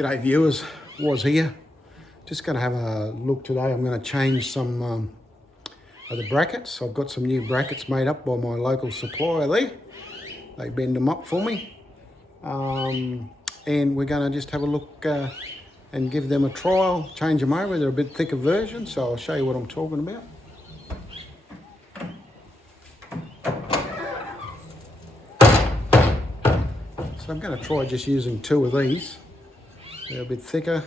G'day viewers, Woz here. Just going to have a look today. I'm going to change some of the brackets. I've got some new brackets made up by my local supplier there. They bend them up for me. And we're going to just have a look and give them a trial, change them over. They're a bit thicker version, so I'll show you what I'm talking about. So I'm going to try just using two of these. They're a bit thicker.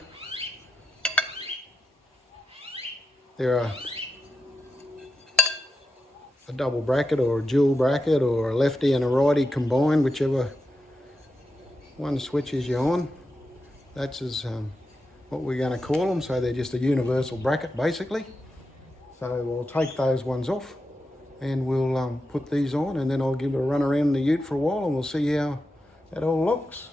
They're a double bracket or a dual bracket or a lefty and a righty combined, whichever one switches you on. That's what we're going to call them. So they're just a universal bracket basically. So we'll take those ones off and we'll put these on, and then I'll give it a run around the ute for a while and we'll see how that all looks.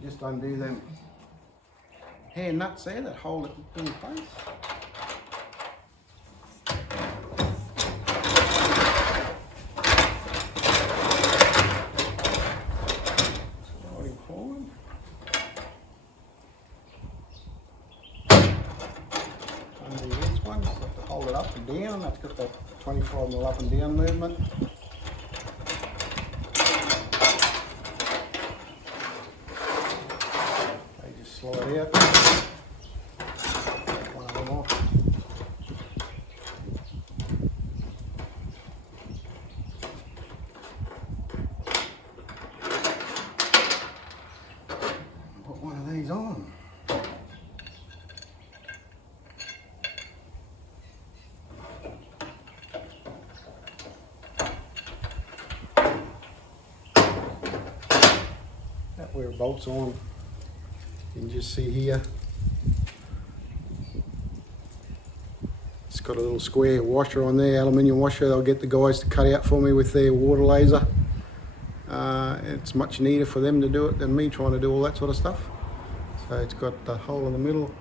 Just undo them hand nuts there that hold it in place. Sliding forward. Undo this one, just have to hold it up and down. That's got that 25mm up and down movement. Slide out. Take one of them off. Put one of these on. That where it bolts on. You can just see here, it's got a little square washer on there, aluminium washer. They'll get the guys to cut out for me with their water laser. It's much neater for them to do it than me trying to do all that sort of stuff. So it's got the hole in the middle,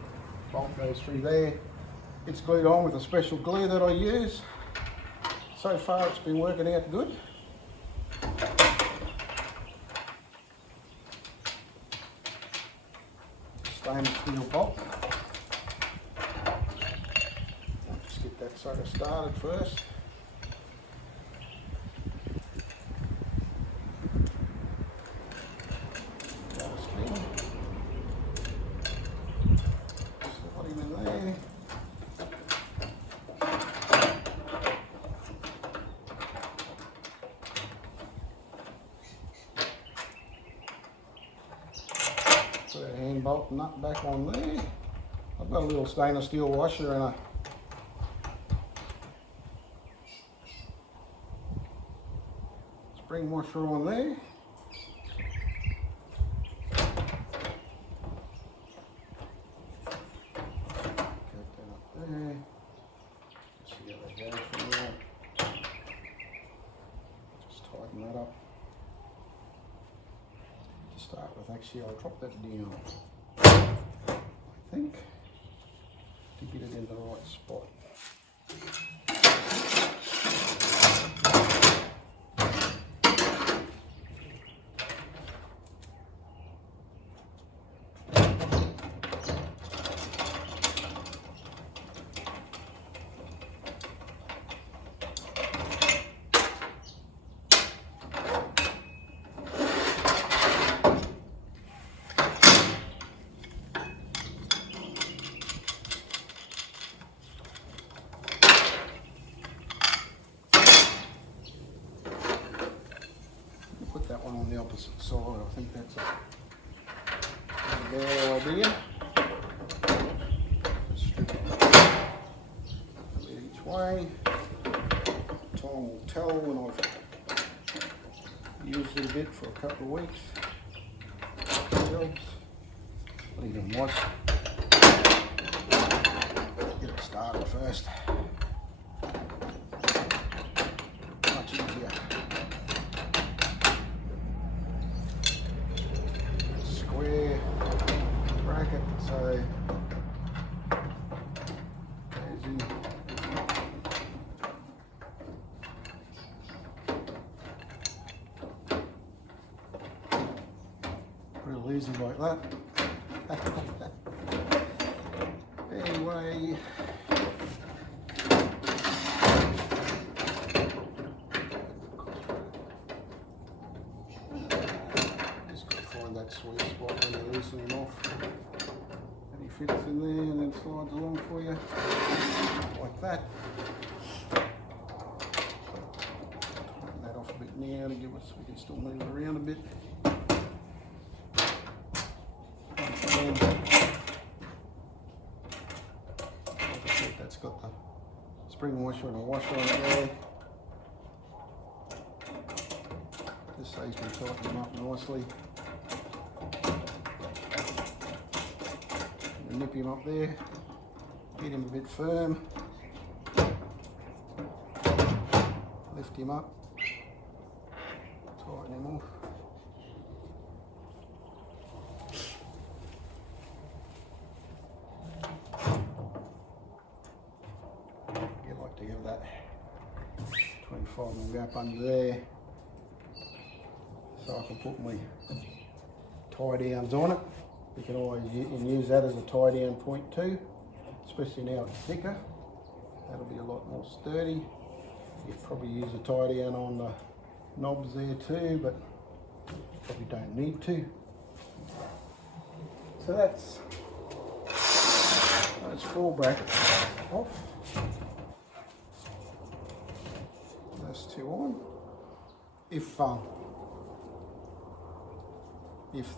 bolt goes through there. It's glued on with a special glue that I use. So far it's been working out good. Stainless steel bolt. Just get that sucker started first. Slide him in there. Put a hand bolt nut back on there. I've got a little stainless steel washer and a spring washer on there. Get that up there. See how that goes from there. Just tighten that up. To start with, actually I'll drop that down, I think, to get it in the right spot. That one on the opposite side. I think that's a better idea. Strip it each way. Time will tell when I've used it a bit for a couple of weeks. Leave them watch. first. Much easier. Square bracket, so goes in. Real easy like that. Anyway, just got to find that sweet spot when you loosen them off. And he fits in there and then slides along for you like that. Tighten that off a bit now to give us, we can still move it around a bit. That's got the spring washer and a washer on it there. This saves me tightening them up nicely. And nip him up there, get him a bit firm, lift him up, tighten him off. To give that 25mm gap under there so I can put my tie downs on it. You can always use that as a tie down point too, especially now it's thicker. That'll be a lot more sturdy. You probably use a tie down on the knobs there too, but probably don't need to. So that's those 4 brackets off. Those 2 on. If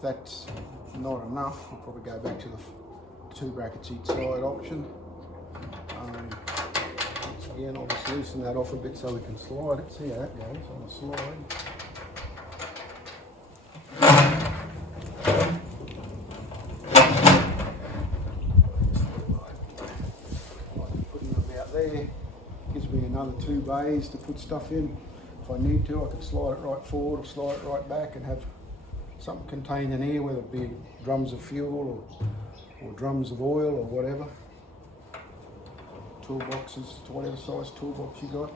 that's not enough, we'll probably go back to the 2 brackets each side option. Once again, I'll just loosen that off a bit so we can slide it. See how that goes on the slide. Putting it about there gives me another 2 bays to put stuff in. If I need to, I can slide it right forward or slide it right back and have something contained in here, whether it be drums of fuel or drums of oil or whatever. Toolboxes to whatever size toolbox you got.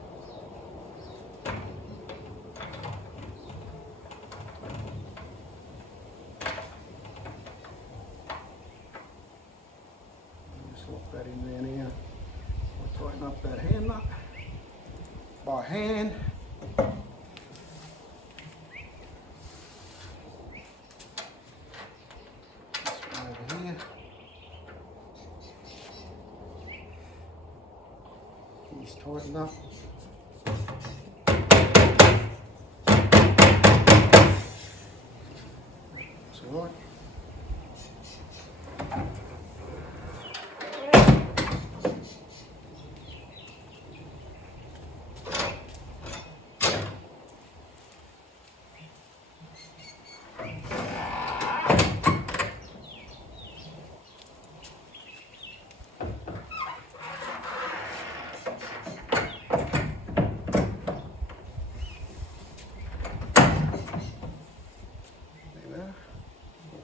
Just lock that in there now. I'll tighten up that hand nut by hand. Just tighten up. That's all right.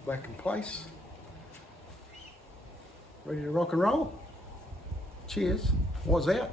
Back in place, ready to rock and roll. Cheers. Woz out.